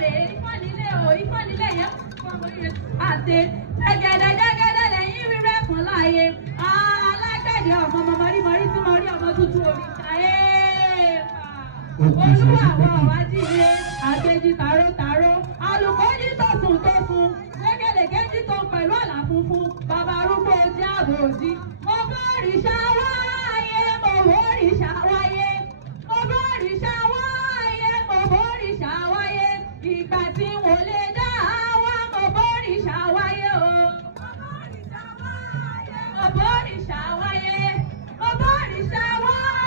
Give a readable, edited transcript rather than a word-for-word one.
rè é ìfọ̀nilé o ìfọ̀nilé yẹn àti jẹgẹdẹ lẹ́yìn rírẹ́ kan láàyè alágbẹ̀dẹ ọmọ mọ̀rímọ̀rí tí mo rí ọmọ tuntun òrìṣà olúwa àwọn ọ̀wájíire àgbèjì tàrótàró alùpùpù tó sùn lékelèké tó pẹ̀lú àlà funfun bàbá arúgbó ojú àbòjì mo bá òrìṣà wáyé mo bá òrìṣà wáyé mo bá òrìṣà wáyé mo bá òrìṣà wáyé ìgbà tí mo lè dá wá mo bá òrìṣà wáyé o mo bá òrìṣà wáyé mo bá òrìṣà wáyé.